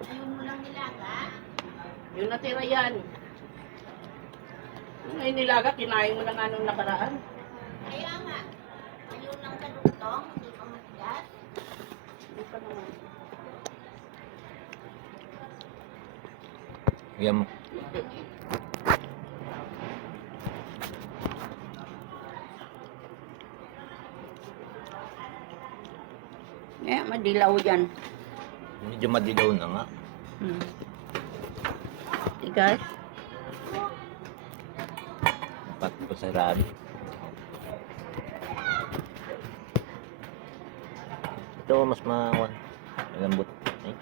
Ayun mo lang nilaga? Yung natira yan. Yung ngayon nilaga, kinain mo na nga nung nakaraan. Kaya nga. Ayun lang kadugtong, hindi pa matigas. Hindi pa naman. Yan mo. Eh, madilaw yan. Medyo madilaw na nga. Tigas. Dapat ko sa rami. Ito mas malambot. Ay.